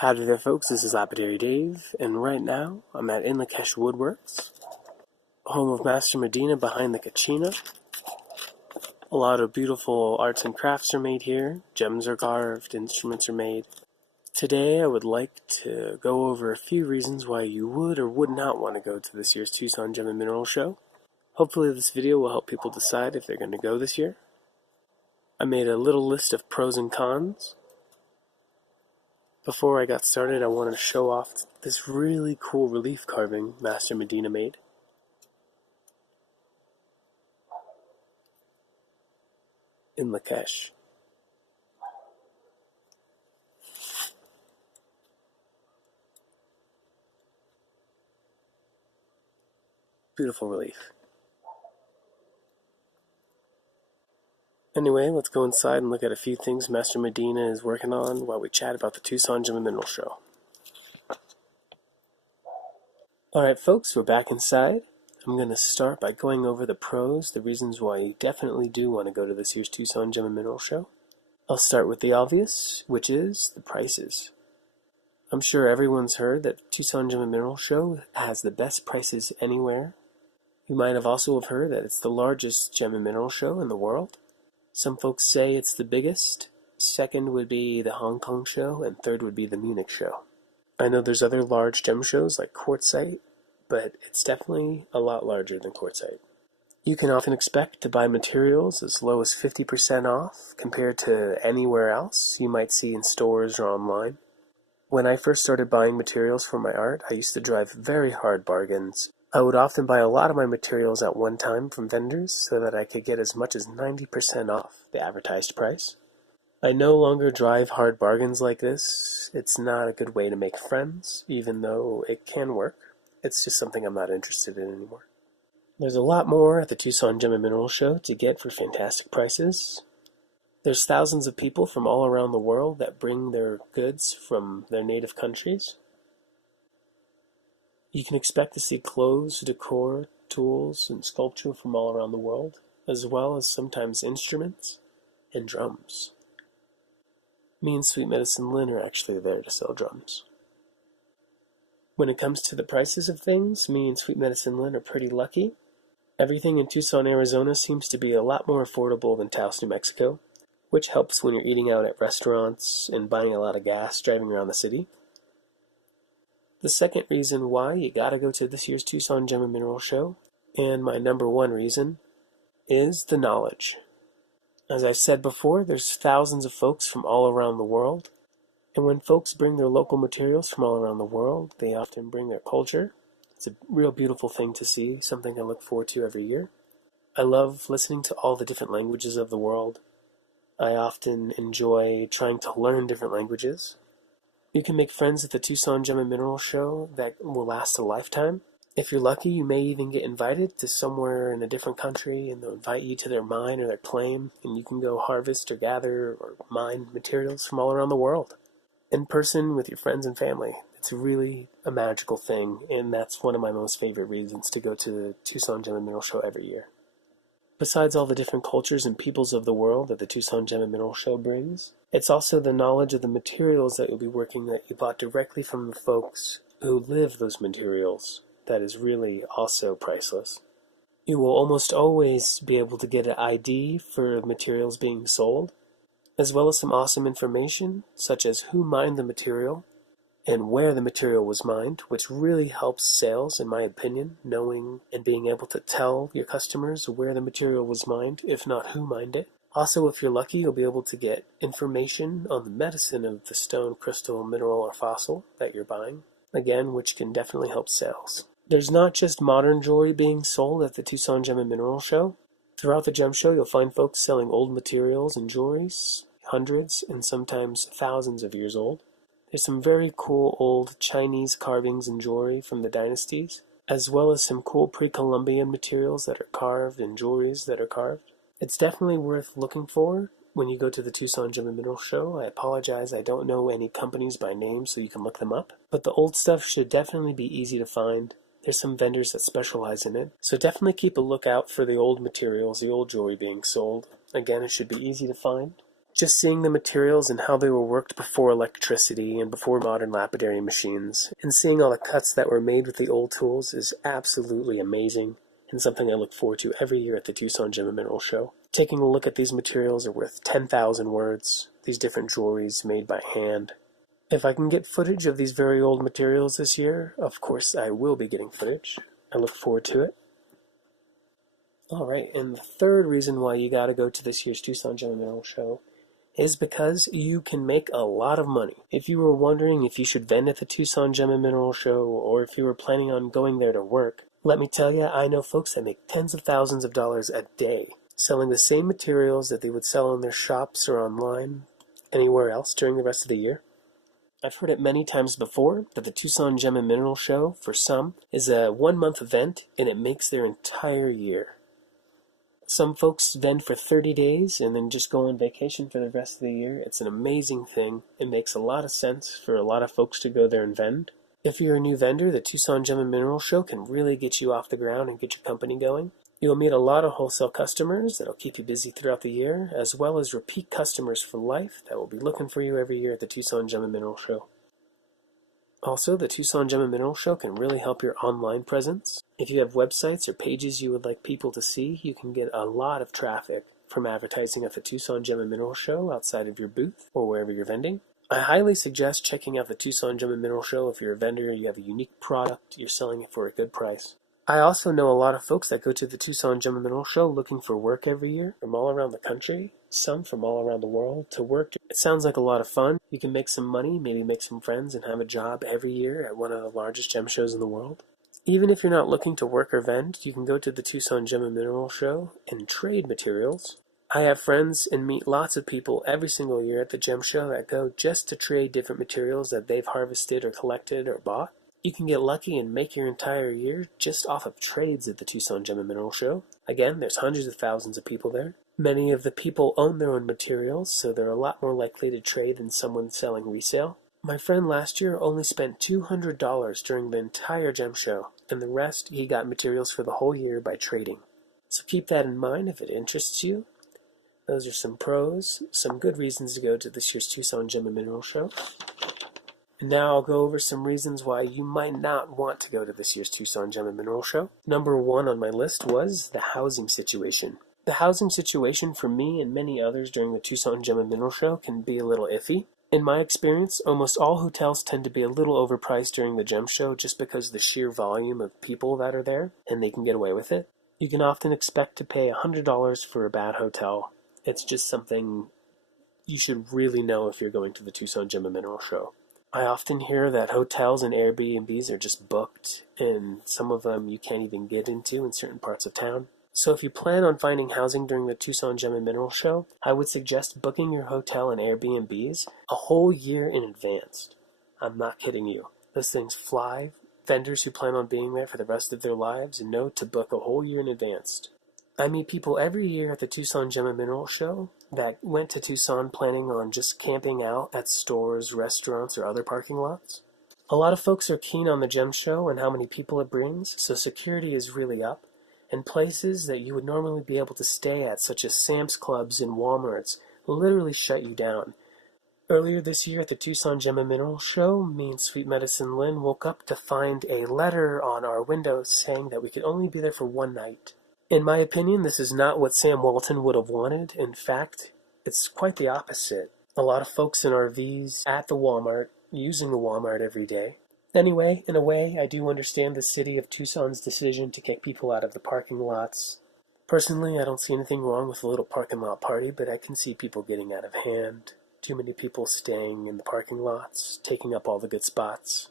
Howdy there folks, this is Lapidary Dave, and right now I'm at Inlakesh Woodworks, home of Master Medina behind the Kachina. A lot of beautiful arts and crafts are made here, gems are carved, instruments are made. Today I would like to go over a few reasons why you would or would not want to go to this year's Tucson Gem and Mineral Show. Hopefully this video will help people decide if they're going to go this year. I made a little list of pros and cons. Before I got started, I wanted to show off this really cool relief carving Master Medina made. Inlakesh. Beautiful relief. Anyway, let's go inside and look at a few things Master Medina is working on while we chat about the Tucson Gem and Mineral Show. Alright folks, we're back inside. I'm going to start by going over the pros, the reasons why you definitely do want to go to this year's Tucson Gem and Mineral Show. I'll start with the obvious, which is the prices. I'm sure everyone's heard that Tucson Gem and Mineral Show has the best prices anywhere. You might have also heard that it's the largest gem and mineral show in the world. Some folks say it's the biggest, second would be the Hong Kong show, and third would be the Munich show. I know there's other large gem shows like Quartzsite, but it's definitely a lot larger than Quartzsite. You can often expect to buy materials as low as 50% off compared to anywhere else you might see in stores or online. When I first started buying materials for my art, I used to drive very hard bargains. I would often buy a lot of my materials at one time from vendors so that I could get as much as 90% off the advertised price. I no longer drive hard bargains like this. It's not a good way to make friends, even though it can work. It's just something I'm not interested in anymore. There's a lot more at the Tucson Gem and Mineral Show to get for fantastic prices. There's thousands of people from all around the world that bring their goods from their native countries. You can expect to see clothes, decor, tools, and sculpture from all around the world, as well as sometimes instruments and drums. Me and Sweet Medicine Lynn are actually there to sell drums. When it comes to the prices of things, me and Sweet Medicine Lynn are pretty lucky. Everything in Tucson, Arizona seems to be a lot more affordable than Taos, New Mexico, which helps when you're eating out at restaurants and buying a lot of gas driving around the city. The second reason why you gotta go to this year's Tucson Gem and Mineral Show, and my number one reason, is the knowledge. As I've said before, there's thousands of folks from all around the world, and when folks bring their local materials from all around the world, they often bring their culture. It's a real beautiful thing to see, something I look forward to every year. I love listening to all the different languages of the world. I often enjoy trying to learn different languages. You can make friends at the Tucson Gem and Mineral Show that will last a lifetime. If you're lucky, you may even get invited to somewhere in a different country, and they'll invite you to their mine or their claim, and you can go harvest or gather or mine materials from all around the world in person with your friends and family. It's really a magical thing, and that's one of my most favorite reasons to go to the Tucson Gem and Mineral Show every year. Besides all the different cultures and peoples of the world that the Tucson Gem and Mineral Show brings, it's also the knowledge of the materials that you'll be working that you bought directly from the folks who live those materials that is really also priceless. You will almost always be able to get an ID for materials being sold, as well as some awesome information such as who mined the material and where the material was mined, which really helps sales, in my opinion, knowing and being able to tell your customers where the material was mined, if not who mined it. Also, if you're lucky, you'll be able to get information on the medicine of the stone, crystal, mineral, or fossil that you're buying, again, which can definitely help sales. There's not just modern jewelry being sold at the Tucson Gem and Mineral Show. Throughout the gem show, you'll find folks selling old materials and jewelries, hundreds and sometimes thousands of years old. There's some very cool old Chinese carvings and jewelry from the dynasties, as well as some cool pre-Columbian materials that are carved and jewelries that are carved. It's definitely worth looking for when you go to the Tucson Gem and Mineral Show. I apologize, I don't know any companies by name, so you can look them up. But the old stuff should definitely be easy to find. There's some vendors that specialize in it, so definitely keep a lookout for the old materials, the old jewelry being sold. Again, it should be easy to find. Just seeing the materials and how they were worked before electricity and before modern lapidary machines, and seeing all the cuts that were made with the old tools is absolutely amazing, and something I look forward to every year at the Tucson Gem and Mineral Show. Taking a look at these materials are worth 10,000 words, these different jewelries made by hand. If I can get footage of these very old materials this year, of course I will be getting footage. I look forward to it. Alright, and the third reason why you gotta go to this year's Tucson Gem and Mineral Show is because you can make a lot of money. If you were wondering if you should vend at the Tucson Gem and Mineral Show, or if you were planning on going there to work, let me tell you, I know folks that make tens of thousands of dollars a day selling the same materials that they would sell in their shops or online anywhere else during the rest of the year. I've heard it many times before that the Tucson Gem and Mineral Show, for some, is a 1-month event and it makes their entire year. Some folks vend for 30 days and then just go on vacation for the rest of the year. It's an amazing thing. It makes a lot of sense for a lot of folks to go there and vend. If you're a new vendor, the Tucson Gem and Mineral Show can really get you off the ground and get your company going. You'll meet a lot of wholesale customers that'll keep you busy throughout the year, as well as repeat customers for life that will be looking for you every year at the Tucson Gem and Mineral Show. Also, the Tucson Gem and Mineral Show can really help your online presence. If you have websites or pages you would like people to see, you can get a lot of traffic from advertising at the Tucson Gem and Mineral Show outside of your booth or wherever you're vending. I highly suggest checking out the Tucson Gem and Mineral Show if you're a vendor and you have a unique product, you're selling it for a good price. I also know a lot of folks that go to the Tucson Gem and Mineral Show looking for work every year from all around the country, some from all around the world to work. It sounds like a lot of fun. You can make some money, maybe make some friends, and have a job every year at one of the largest gem shows in the world. Even if you're not looking to work or vend, you can go to the Tucson Gem and Mineral Show and trade materials. I have friends and meet lots of people every single year at the gem show that go just to trade different materials that they've harvested or collected or bought. You can get lucky and make your entire year just off of trades at the Tucson Gem and Mineral Show. Again, there's hundreds of thousands of people there. Many of the people own their own materials, so they're a lot more likely to trade than someone selling resale. My friend last year only spent $200 during the entire gem show, and the rest he got materials for the whole year by trading. So keep that in mind if it interests you. Those are some pros, some good reasons to go to this year's Tucson Gem and Mineral Show. And now I'll go over some reasons why you might not want to go to this year's Tucson Gem and Mineral Show. Number 1 on my list was the housing situation. The housing situation for me and many others during the Tucson Gem and Mineral Show can be a little iffy. In my experience, almost all hotels tend to be a little overpriced during the gem show just because of the sheer volume of people that are there, and they can get away with it. You can often expect to pay $100 for a bad hotel. It's just something you should really know if you're going to the Tucson Gem and Mineral Show. I often hear that hotels and Airbnbs are just booked, and some of them you can't even get into in certain parts of town. So if you plan on finding housing during the Tucson Gem and Mineral Show, I would suggest booking your hotel and Airbnbs a whole year in advance. I'm not kidding you. Those things fly. Vendors who plan on being there for the rest of their lives know to book a whole year in advance. I meet people every year at the Tucson Gem and Mineral Show that went to Tucson planning on just camping out at stores, restaurants, or other parking lots. A lot of folks are keen on the gem show and how many people it brings, so security is really up. And places that you would normally be able to stay at, such as Sam's Clubs and Walmarts, literally shut you down. Earlier this year at the Tucson Gem and Mineral Show, me and Sweet Medicine Lynn woke up to find a letter on our window saying that we could only be there for one night. In my opinion, this is not what Sam Walton would have wanted. In fact, it's quite the opposite. A lot of folks in RVs at the Walmart, using the Walmart every day. Anyway, in a way, I do understand the city of Tucson's decision to kick people out of the parking lots. Personally, I don't see anything wrong with a little parking lot party, but I can see people getting out of hand. Too many people staying in the parking lots, taking up all the good spots.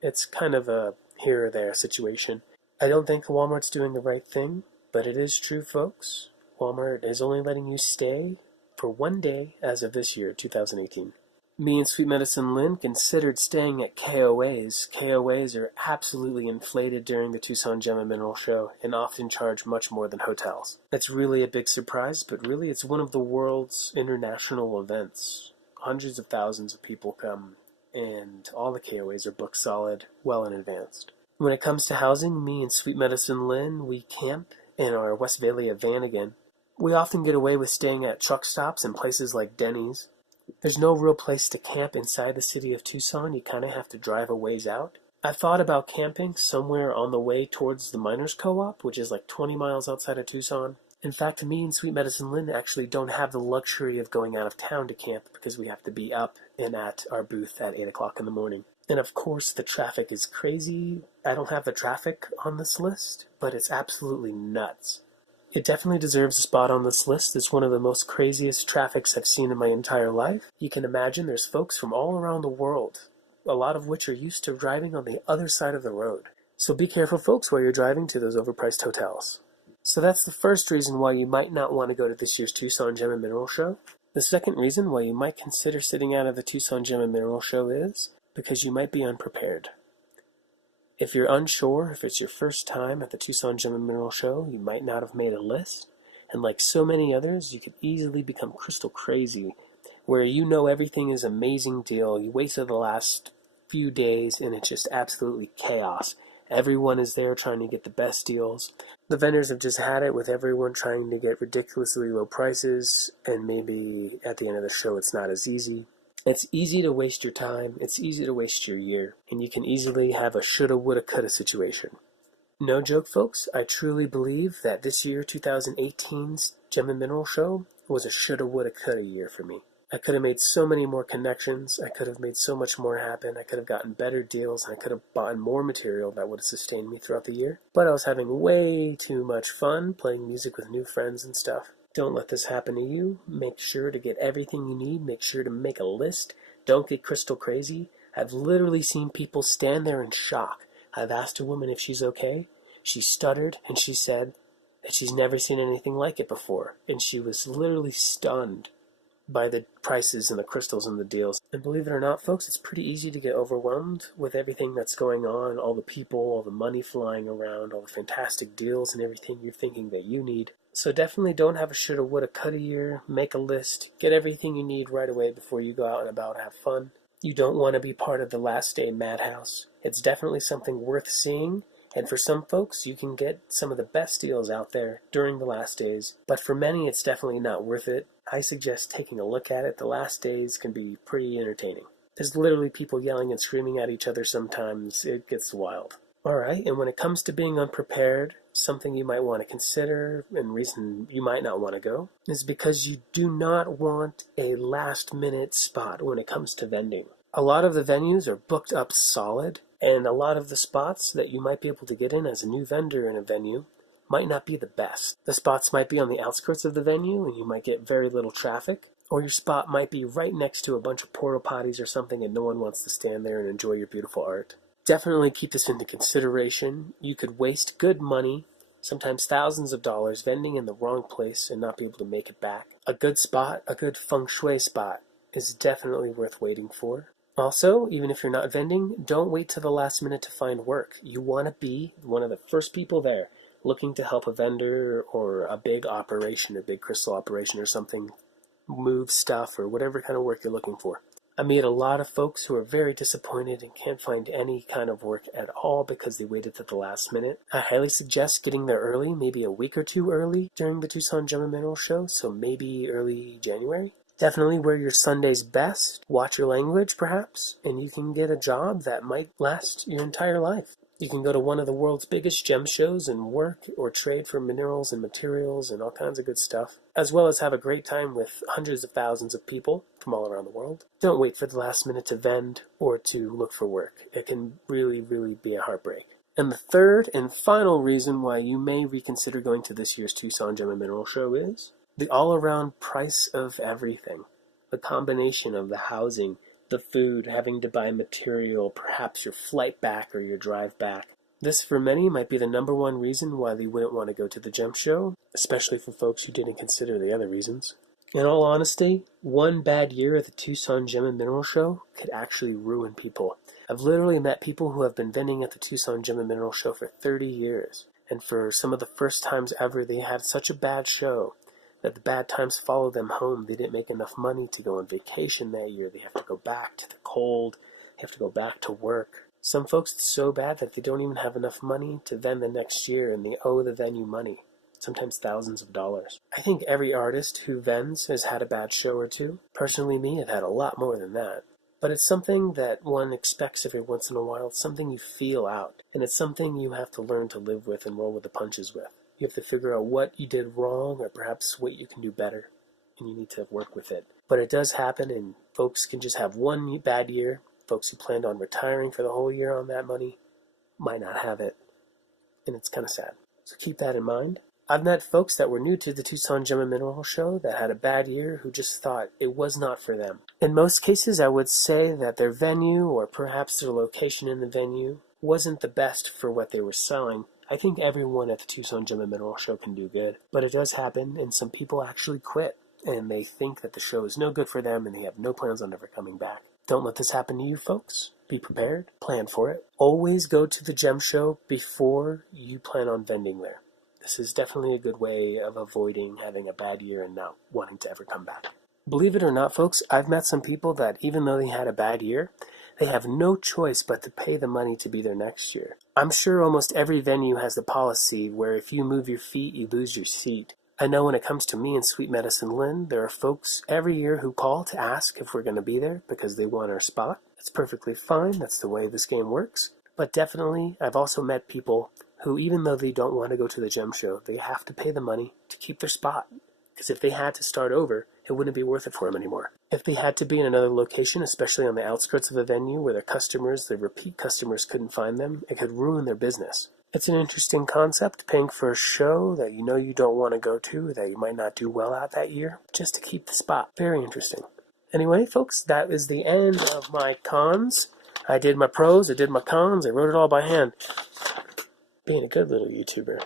It's kind of a here or there situation. I don't think Walmart's doing the right thing, but it is true, folks. Walmart is only letting you stay for one day as of this year, 2018. Me and Sweet Medicine Lynn considered staying at KOAs. KOAs are absolutely inflated during the Tucson Gem and Mineral Show and often charge much more than hotels. It's really a big surprise, but really it's one of the world's international events. Hundreds of thousands of people come, and all the KOAs are booked solid, well in advance. When it comes to housing, me and Sweet Medicine Lynn, we camp in our Westphalia van again. We often get away with staying at truck stops and places like Denny's. There's no real place to camp inside the city of Tucson. You kind of have to drive a ways out. I thought about camping somewhere on the way towards the Miners Co-op, which is like 20 miles outside of Tucson. In fact, me and Sweet Medicine Lynn actually don't have the luxury of going out of town to camp because we have to be up and at our booth at 8 o'clock in the morning. And of course, the traffic is crazy. I don't have the traffic on this list, but it's absolutely nuts. It definitely deserves a spot on this list. It's one of the most craziest traffics I've seen in my entire life. You can imagine there's folks from all around the world, a lot of which are used to driving on the other side of the road. So be careful, folks, while you're driving to those overpriced hotels. So that's the first reason why you might not want to go to this year's Tucson Gem and Mineral Show. The second reason why you might consider sitting out of the Tucson Gem and Mineral Show is because you might be unprepared. If you're unsure if it's your first time at the Tucson Gem and Mineral Show, you might not have made a list. And like so many others, you could easily become crystal crazy, where you know everything is an amazing deal. You wait till the last few days and it's just absolutely chaos. Everyone is there trying to get the best deals. The vendors have just had it with everyone trying to get ridiculously low prices, and maybe at the end of the show it's not as easy. It's easy to waste your time, it's easy to waste your year, and you can easily have a shoulda, woulda, coulda situation. No joke, folks, I truly believe that this year, 2018's Gem and Mineral Show, was a shoulda, woulda, coulda year for me. I could have made so many more connections, I could have made so much more happen, I could have gotten better deals, and I could have bought more material that would have sustained me throughout the year. But I was having way too much fun playing music with new friends and stuff. Don't let this happen to you. Make sure to get everything you need. Make sure to make a list. Don't get crystal crazy. I've literally seen people stand there in shock. I've asked a woman if she's okay. She stuttered and she said that she's never seen anything like it before. And she was literally stunned by the prices and the crystals and the deals. And believe it or not, folks, it's pretty easy to get overwhelmed with everything that's going on, all the people, all the money flying around, all the fantastic deals and everything you're thinking that you need. So definitely don't have a shoulda, woulda, coulda year. Make a list. Get everything you need right away before you go out and about. Have fun. You don't want to be part of the last day madhouse. It's definitely something worth seeing. And for some folks, you can get some of the best deals out there during the last days. But for many, it's definitely not worth it. I suggest taking a look at it. The last days can be pretty entertaining. There's literally people yelling and screaming at each other sometimes. It gets wild. Alright, and when it comes to being unprepared, something you might want to consider, and reason you might not want to go, is because you do not want a last-minute spot when it comes to vending. A lot of the venues are booked up solid, and a lot of the spots that you might be able to get in as a new vendor in a venue might not be the best. The spots might be on the outskirts of the venue, and you might get very little traffic, or your spot might be right next to a bunch of porta potties or something, and no one wants to stand there and enjoy your beautiful art. Definitely keep this into consideration. You could waste good money, sometimes thousands of dollars, vending in the wrong place and not be able to make it back. A good spot, a good feng shui spot, is definitely worth waiting for. Also, even if you're not vending, don't wait till the last minute to find work. You want to be one of the first people there looking to help a vendor or a big operation, a big crystal operation or something, move stuff or whatever kind of work you're looking for. I meet a lot of folks who are very disappointed and can't find any kind of work at all because they waited to the last minute. I highly suggest getting there early, maybe a week or two early during the Tucson Gem and Mineral Show, so maybe early January. Definitely wear your Sunday's best, watch your language perhaps, and you can get a job that might last your entire life. You can go to one of the world's biggest gem shows and work or trade for minerals and materials and all kinds of good stuff, as well as have a great time with hundreds of thousands of people from all around the world. Don't wait for the last minute to vend or to look for work. It can really, really be a heartbreak. And the third and final reason why you may reconsider going to this year's Tucson Gem and Mineral Show is the all-around price of everything. The combination of the housing, the food, having to buy material, perhaps your flight back or your drive back. This, for many, might be the number one reason why they wouldn't want to go to the gem show, especially for folks who didn't consider the other reasons. In all honesty, one bad year at the Tucson Gem and Mineral Show could actually ruin people. I've literally met people who have been vending at the Tucson Gem and Mineral Show for 30 years, and for some of the first times ever, they had such a bad show that the bad times followed them home. They didn't make enough money to go on vacation that year. They have to go back to the cold. They have to go back to work. Some folks, it's so bad that they don't even have enough money to vend the next year, and they owe the venue money. sometimes thousands of dollars. I think every artist who vends has had a bad show or two. Personally, me, I've had a lot more than that. But it's something that one expects every once in a while. It's something you feel out. And it's something you have to learn to live with and roll with the punches with. You have to figure out what you did wrong or perhaps what you can do better. And you need to work with it. But it does happen, and folks can just have one bad year. Folks who planned on retiring for the whole year on that money might not have it. And it's kind of sad. So keep that in mind. I've met folks that were new to the Tucson Gem and Mineral Show that had a bad year who just thought it was not for them. In most cases, I would say that their venue or perhaps their location in the venue wasn't the best for what they were selling. I think everyone at the Tucson Gem and Mineral Show can do good, but it does happen, and some people actually quit, and they think that the show is no good for them and they have no plans on ever coming back. Don't let this happen to you, folks. Be prepared. Plan for it. Always go to the gem show before you plan on vending there. This is definitely a good way of avoiding having a bad year and not wanting to ever come back. Believe it or not, folks, I've met some people that even though they had a bad year, they have no choice but to pay the money to be there next year. I'm sure almost every venue has the policy where if you move your feet, you lose your seat. I know when it comes to me and Sweet Medicine Lynn, there are folks every year who call to ask if we're going to be there because they want our spot. It's perfectly fine. That's the way this game works. But definitely, I've also met people who, even though they don't want to go to the gem show, they have to pay the money to keep their spot. Because if they had to start over, it wouldn't be worth it for them anymore. If they had to be in another location, especially on the outskirts of a venue where their customers, their repeat customers, couldn't find them, it could ruin their business. It's an interesting concept, paying for a show that you know you don't want to go to, that you might not do well at that year, just to keep the spot. Very interesting. Anyway, folks, that is the end of my cons. I did my pros, I did my cons, I wrote it all by hand. Being a good little YouTuber.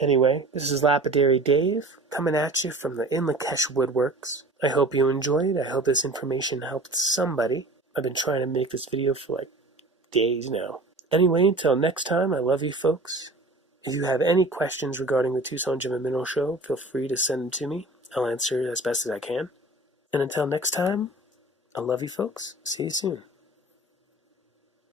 Anyway, this is Lapidary Dave, coming at you from the Inlakesh Woodworks. I hope you enjoyed. I hope this information helped somebody. I've been trying to make this video for like days now. Anyway, until next time, I love you folks. If you have any questions regarding the Tucson Gem and Mineral Show, feel free to send them to me. I'll answer it as best as I can. And until next time, I love you folks. See you soon.